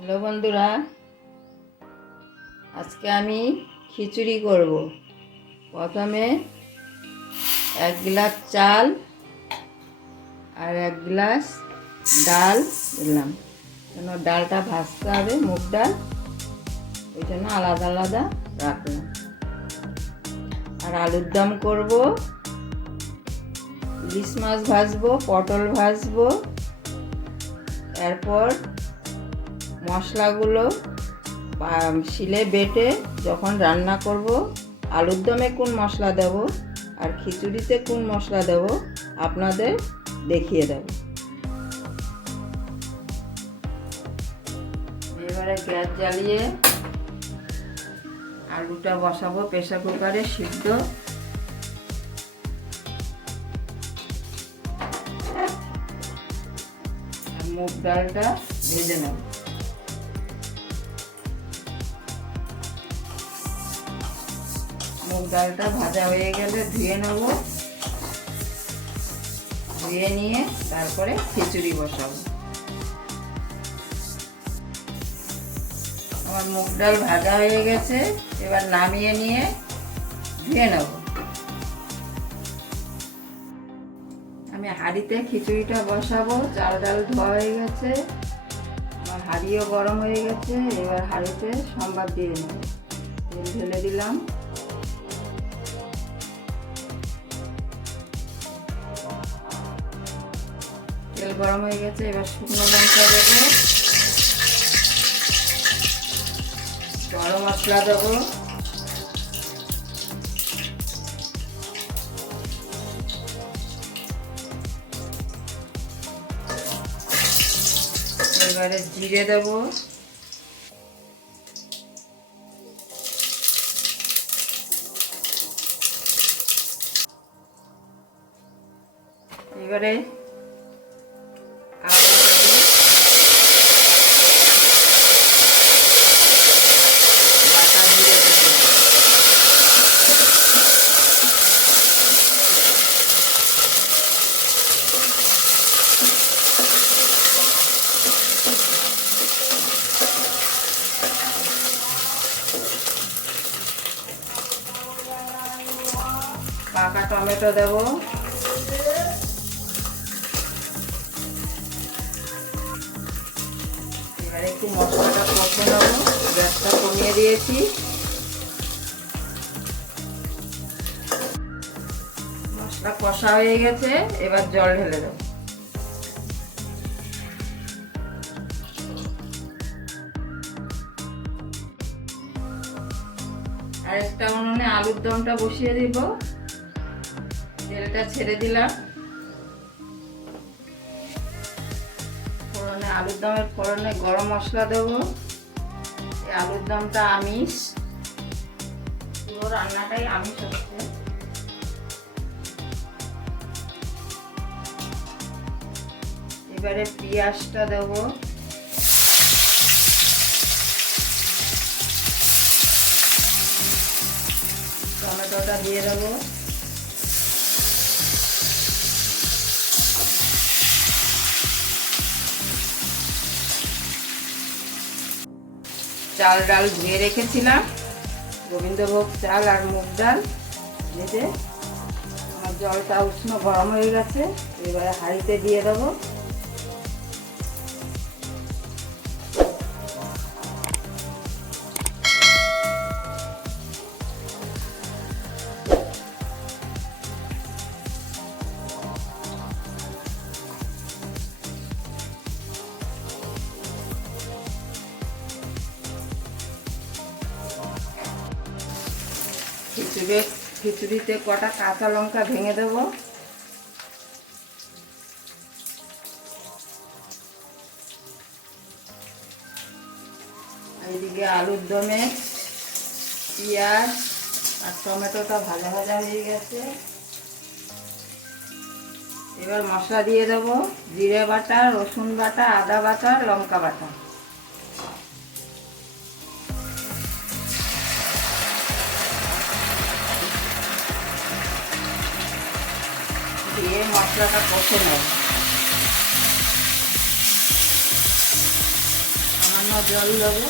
Hello বন্ধুরা, আজকে আমি খিচুড়ি করব। প্রথমে 1 গ্লাস চাল আর 1 গ্লাস ডাল দিলাম। কেন ডালটা ভাজতে হবে, মুগ ডাল, ওই জন্য আলাদা আলাদা রাখলাম। আর আলুর দম করব, ইলিশ মাছ ভাজবো, পটল ভাজবো। এরপর মশলাগুলো শিলে বেটে যখন রান্না করব, আলুর দমে কোন মশলা দেব আর খিচুড়িতে কোন মশলা দেব আপনাদের দেখিয়ে দেব। এবারে গ্যাস জ্বালিয়ে আলুটা বসাবো প্রেসার কুকারে সিদ্ধ। আর মুগ ডালটা ভেজে নেব। মুগ ডালটা ভাজা হয়ে গেলে ধুয়ে নেব। ধুয়ে নিয়ে তারপরে খিচুড়ি বসাবো। আমার মুগ ডাল ভাজা হয়ে গেছে, এবার নামিয়ে নিয়ে ধুয়ে নেব। আমি হাঁড়িতে খিচুড়িটা বসাবো। চাল ডাল ধোয়া হয়ে গেছে, আমার হাঁড়িও গরম হয়ে গেছে। এবার হাঁড়িতে সম্বাদ দিয়ে নেব। তেল ঢেলে দিলাম। তেল গরম হয়ে গেছে, এবার শুকনো লঙ্কা দেবো, গরম মশলা দেবো, এবারে জিরে দেবো, এবারে আদা দেবো, বাটা জিরে দেবো, পাকা টমেটো দেবো, এবার একটু মশলাটা কষে নেবো। গ্যাসটা কমিয়ে দিয়েছি। মশলা কষা হয়ে গেছে, এবার জল ঢেলে দেবো। আরেকটা উনুনে আলুর দমটা বসিয়ে দিব। তেলটা ছেড়ে দিলাম। ফোড়নে আলুর দমের ফোড়নে গরম মশলা দেবো। এই আলুর দমটা আমিষ, পুরো রান্নাটাই আমিষ হচ্ছে। এবারে পেঁয়াজটা দেবো, টমেটোটা দিয়ে দেবো, চাল ডাল ধুয়ে রেখেছিলাম, গোবিন্দভোগ চাল আর মুগ ডাল ভেজে। আমার জলটা উষ্ণ গরম হয়ে গেছে, এবারে হাঁড়িতে দিয়ে দেবো। খিচুড়িতে কটা কাঁচা লঙ্কা ভেঙে দেব। এইদিকে আলুর দমে পেঁয়াজ আর টমেটোটা ভাজা ভাজা হয়ে গেছে। এবার মশলা দিয়ে দেব, জিরে বাটা, রসুন বাটা, আদা বাটা, লঙ্কা বাটা। দিয়ে মশলাটা কষে নেব। সামান্য সামান্য জল দেবো,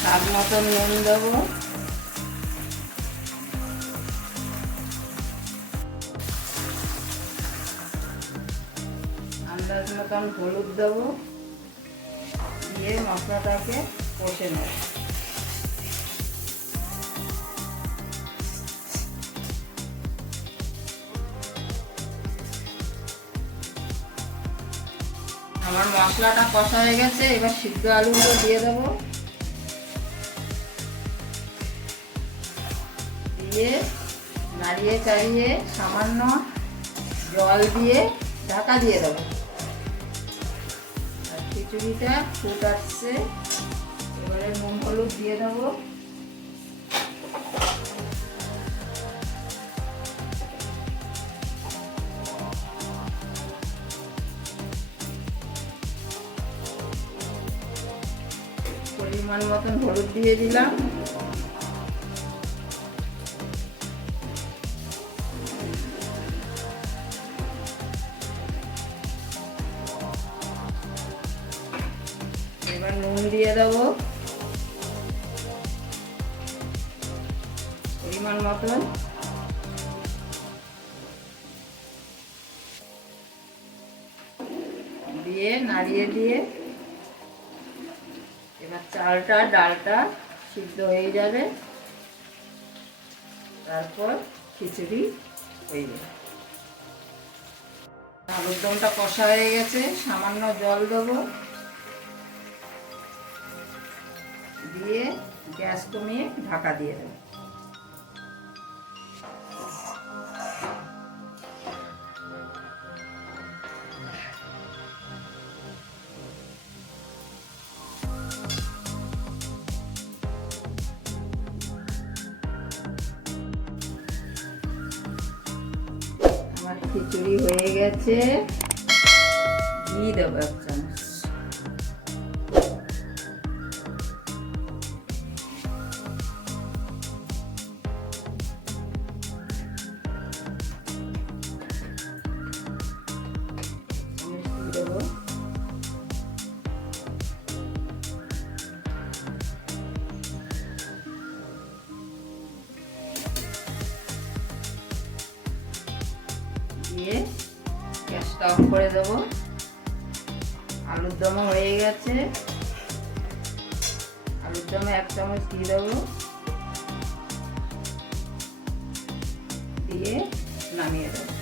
স্বাদ মতন নুন দেবো, আন্দাজ মতন হলুদ দেবো, দিয়ে মশলাটাকে কষে নেব। আমার মশলাটা কষা হয়ে গেছে, এবার সিদ্ধ আলুগুলো দিয়ে দেবো, দিয়ে নাড়িয়ে চাড়িয়ে সামান্য জল দিয়ে ঢাকা দিয়ে দেবো। আর খিচুড়িটা ফুট আসছে, এবারে নুন হলুদ দিয়ে দেবো, পরিমাণ মতন হলুদ দিয়ে দিলাম, এবার নুন দিয়ে দেবো পরিমাণ মতন, দিয়ে নাড়িয়ে দিয়ে এবার চালটা ডালটা সিদ্ধ হয়ে যাবে, তারপর খিচুড়ি হয়ে যাবে। আলুর দমটা কষা হয়ে গেছে, সামান্য জল দেবো, দিয়ে গ্যাস কমিয়ে ঢাকা দিয়ে দেবো। আমার খিচুড়ি হয়ে গেছে, ঘি দেবো 1 চামচ, দেবো, দিয়ে গ্যাসটা অফ করে দেবো। আলুর দমও হয়ে গেছে, আলুর দমে 1 চামচ দিয়ে দেবো, দিয়ে নামিয়ে দেবো।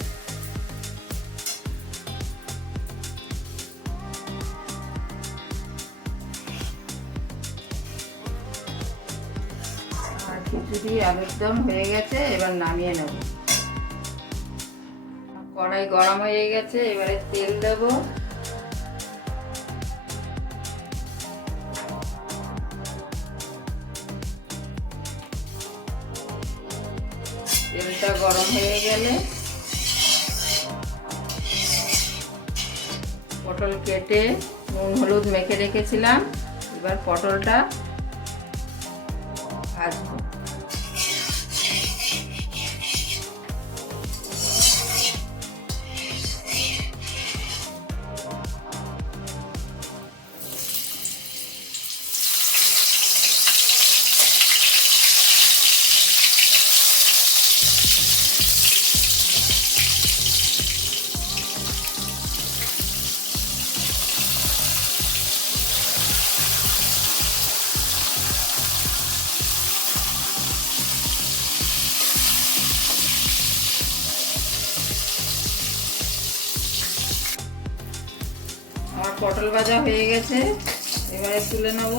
আর খিচুড়ি আলুর দম হয়ে গেছে, এবার নামিয়ে নেব। কড়াই গরম হয়ে গেছে, এবারে তেল দেব, তেলটা গরম হয়ে গেলে পটল কেটে নুন হলুদ মেখে রেখেছিলাম, এবার পটলটা ভাজবো। আমার পটল ভাজা হয়ে গেছে, এবারে তুলে নেব।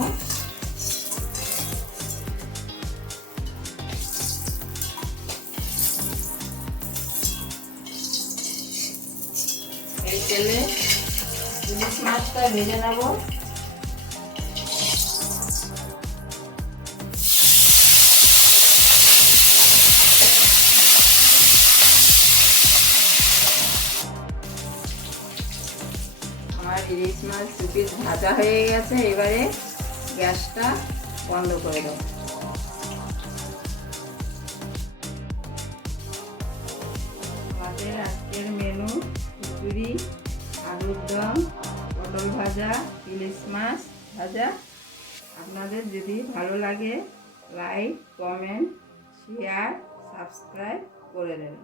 এই তেলে ইলিশ মাছটা ভেজে নেব। আমার ইলিশ মাছ 2 পিস ভাজা হয়ে গেছে, এবারে গ্যাসটা বন্ধ করে দেবো। আজকের মেনু খিচুড়ি, আলুর দম, পটল ভাজা, ইলিশ মাছ ভাজা। আপনাদের যদি ভালো লাগে লাইক, কমেন্ট, শেয়ার, সাবস্ক্রাইব করে দেবেন।